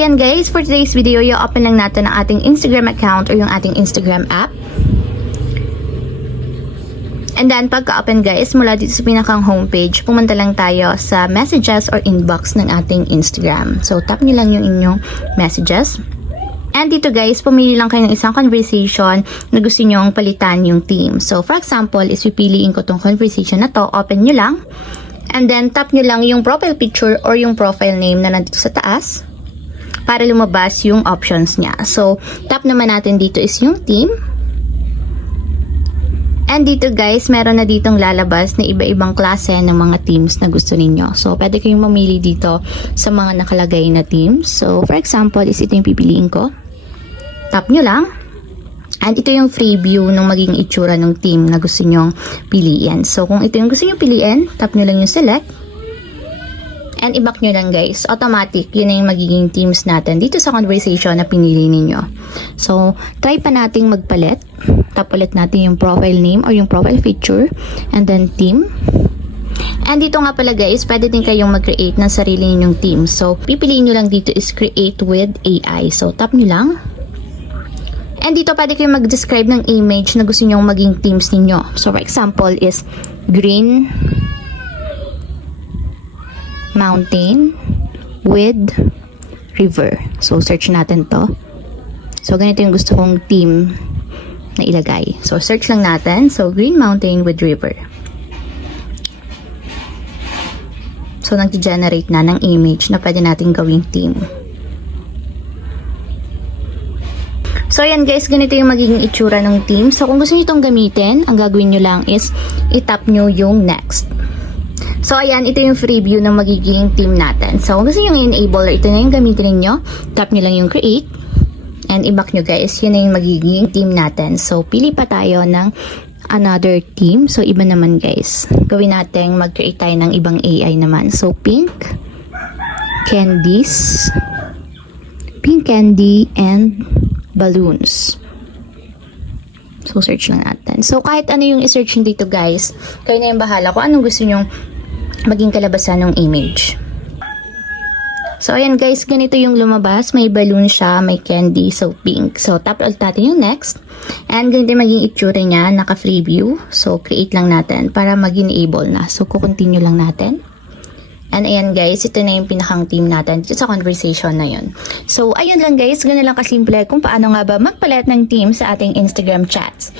ayan guys, for today's video, i-open lang natin ang ating Instagram account or yung ating Instagram app. And then, pagka-open guys, mula dito sa pinakang homepage, pumunta lang tayo sa messages or inbox ng ating Instagram. So, tap nyo lang yung inyong messages. And dito guys, pumili lang kayo ng isang conversation na gusto nyong palitan yung theme. So, for example, is pipiliin ko tong conversation na to, open nyo lang. And then, tap nyo lang yung profile picture or yung profile name na nandito sa taas para lumabas yung options niya. So, tap naman natin dito is yung theme. And dito guys, meron na ditong lalabas na iba-ibang klase ng mga themes na gusto ninyo. So, pwede kayong mamili dito sa mga nakalagay na themes. So, for example, is ito yung pipiliin ko. Tap nyo lang. And ito yung free view ng magiging itsura ng theme na gusto nyong piliin. So, kung ito yung gusto nyong piliin, tap nyo lang yung select. And i-back nyo lang guys. Automatic, yun na yung magiging themes natin dito sa conversation na pinili ninyo. So, try pa nating magpalit. Tap ulit natin yung profile name or yung profile picture. And then theme. And dito nga pala guys, pwede din kayong mag-create ng sarili ninyong theme. So, pipiliin nyo lang dito is create with AI. So, tap nyo lang. And dito pwede kayong mag-describe ng image na gusto nyong maging themes ninyo. So, for example is green mountain with river. So, search natin to. So, ganito yung gusto kong theme na ilagay. So, search lang natin. So, green mountain with river. So, nag-generate na ng image na pwede natin gawing theme. So, ayan guys, ganito yung magiging itsura ng theme. So, kung gusto nyo itong gamitin, ang gagawin nyo lang is itap nyo yung next. So, ayan, ito yung free view ng magiging theme natin. So, kung gusto nyo i-enable or ito na yung gamitin ninyo, tap nyo lang yung create. And i-back nyo guys, yun na yung magiging theme natin. So, pili pa tayo ng another theme. So, iba naman guys. Gawin natin, mag-create tayo ng ibang AI naman. So, pink candies, pink candy, and balloons. So, search lang natin. So, kahit ano yung i-search dito guys, kayo na yung bahala kung anong gusto nyong maging kalabasan ng image. So, ayan guys, ganito yung lumabas. May balloon siya, may candy, so pink. So, tap ulit natin yung next. And ganito yung maging itsura niya, naka-free view. So, create lang natin para mag-enable na. So, kukontinue lang natin. And ayan guys, ito na yung pinakang theme natin dito sa conversation na yun. So, ayun lang guys, ganun lang kasimple kung paano nga ba magpalit ng theme sa ating Instagram chats.